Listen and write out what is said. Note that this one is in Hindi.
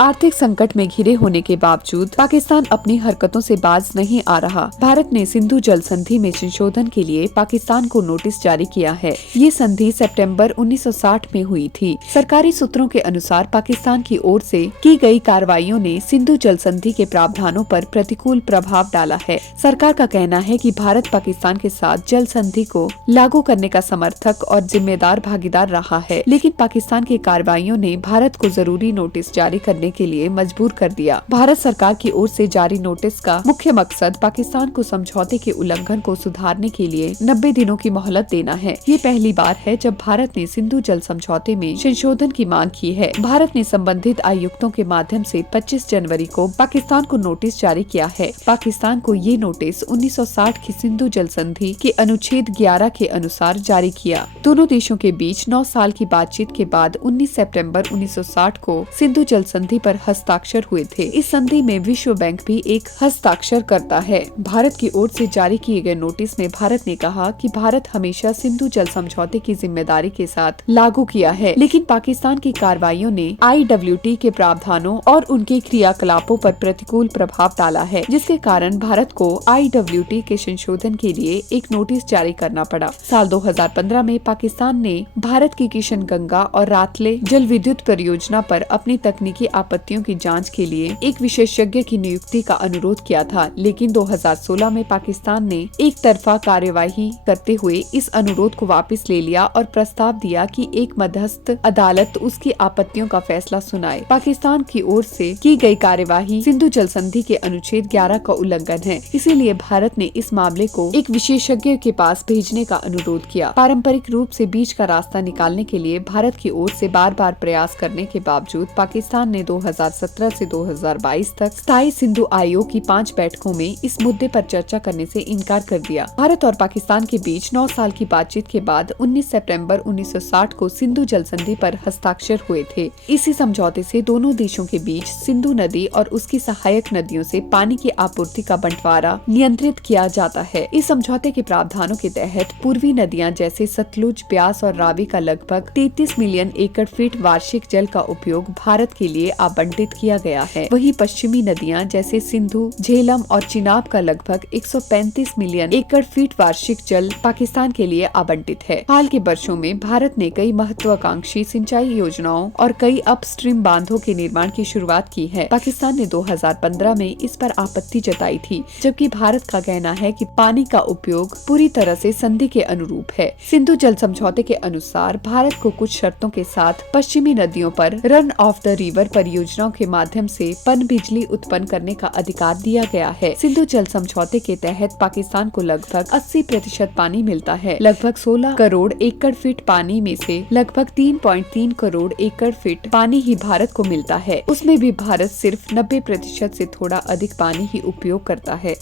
आर्थिक संकट में घिरे होने के बावजूद पाकिस्तान अपनी हरकतों से बाज नहीं आ रहा। भारत ने सिंधु जल संधि में संशोधन के लिए पाकिस्तान को नोटिस जारी किया है। ये संधि सितंबर 1960 में हुई थी। सरकारी सूत्रों के अनुसार पाकिस्तान की ओर से की गई कार्रवाइयों ने सिंधु जल संधि के प्रावधानों पर प्रतिकूल प्रभाव डाला है। सरकार का कहना है कि भारत पाकिस्तान के साथ जल संधि को लागू करने का समर्थक और जिम्मेदार भागीदार रहा है, लेकिन पाकिस्तान की कार्रवाइयों ने भारत को जरूरी नोटिस जारी करने के लिए मजबूर कर दिया। भारत सरकार की ओर से जारी नोटिस का मुख्य मकसद पाकिस्तान को समझौते के उल्लंघन को सुधारने के लिए 90 दिनों की मोहलत देना है। ये पहली बार है जब भारत ने सिंधु जल समझौते में संशोधन की मांग की है। भारत ने संबंधित आयुक्तों के माध्यम से 25 जनवरी को पाकिस्तान को नोटिस जारी किया है। पाकिस्तान को ये नोटिस 1960 की सिंधु जल संधि के अनुच्छेद 11 के अनुसार जारी किया। दोनों देशों के बीच 9 साल की बातचीत के बाद 19 सितंबर 1960 को सिंधु जल संधि पर हस्ताक्षर हुए थे। इस संधि में विश्व बैंक भी एक हस्ताक्षर करता है। भारत की ओर से जारी किए गए नोटिस में भारत ने कहा कि भारत हमेशा सिंधु जल समझौते की जिम्मेदारी के साथ लागू किया है, लेकिन पाकिस्तान की कार्रवाइयों ने IWT के प्रावधानों और उनके क्रियाकलापों पर प्रतिकूल प्रभाव डाला है, जिसके कारण भारत को IWT के संशोधन के लिए एक नोटिस जारी करना पड़ा। साल 2015 में पाकिस्तान ने भारत की किशन गंगा और रातले जल विद्युत परियोजना पर अपनी तकनीकी आपत्तियों की जांच के लिए एक विशेषज्ञ की नियुक्ति का अनुरोध किया था, लेकिन 2016 में पाकिस्तान ने एक तरफा कार्यवाही करते हुए इस अनुरोध को वापस ले लिया और प्रस्ताव दिया कि एक मध्यस्थ अदालत उसकी आपत्तियों का फैसला सुनाए। पाकिस्तान की ओर से की गई कार्यवाही सिंधु जल संधि के अनुच्छेद 11 का उल्लंघन है, इसीलिए भारत ने इस मामले को एक विशेषज्ञ के पास भेजने का अनुरोध किया। पारंपरिक रूप से बीच का रास्ता निकालने के लिए भारत की ओर से बार बार प्रयास करने के बावजूद पाकिस्तान ने 2017 से 2022 तक स्थायी सिंधु आयोग की 5 बैठकों में इस मुद्दे पर चर्चा करने से इनकार कर दिया। भारत और पाकिस्तान के बीच 9 साल की बातचीत के बाद 19 सितंबर 1960 को सिंधु जल संधि पर हस्ताक्षर हुए थे। इसी समझौते से दोनों देशों के बीच सिंधु नदी और उसकी सहायक नदियों से पानी की आपूर्ति का बंटवारा नियंत्रित किया जाता है। इस समझौते के प्रावधानों के तहत पूर्वी नदियां जैसे सतलुज, ब्यास और रावी का लगभग 33 मिलियन एकड़ फीट वार्षिक जल का उपयोग भारत के लिए आवंटित किया गया है। वहीं पश्चिमी नदियां जैसे सिंधु, झेलम और चिनाब का लगभग 135 मिलियन एकड़ फीट वार्षिक जल पाकिस्तान के लिए आवंटित है। हाल के वर्षों में भारत ने कई महत्वाकांक्षी सिंचाई योजनाओं और कई अपस्ट्रीम बांधों के निर्माण की शुरुआत की है। पाकिस्तान ने 2015 में इस पर आपत्ति जताई थी, जबकि भारत का कहना है कि पानी का उपयोग पूरी तरह से संधि के अनुरूप है। सिंधु जल समझौते के अनुसार भारत को कुछ शर्तों के साथ पश्चिमी नदियों पर रन ऑफ द रिवर परियोजनाओं के माध्यम से पन बिजली उत्पन्न करने का अधिकार दिया गया है। सिंधु जल समझौते के तहत पाकिस्तान को लगभग 80% पानी मिलता है। लगभग 16 करोड़ एकड़ फीट पानी में से लगभग 3.3 करोड़ एकड़ फीट पानी ही भारत को मिलता है। उसमें भी भारत सिर्फ 90% से थोड़ा अधिक पानी ही उपयोग करता है।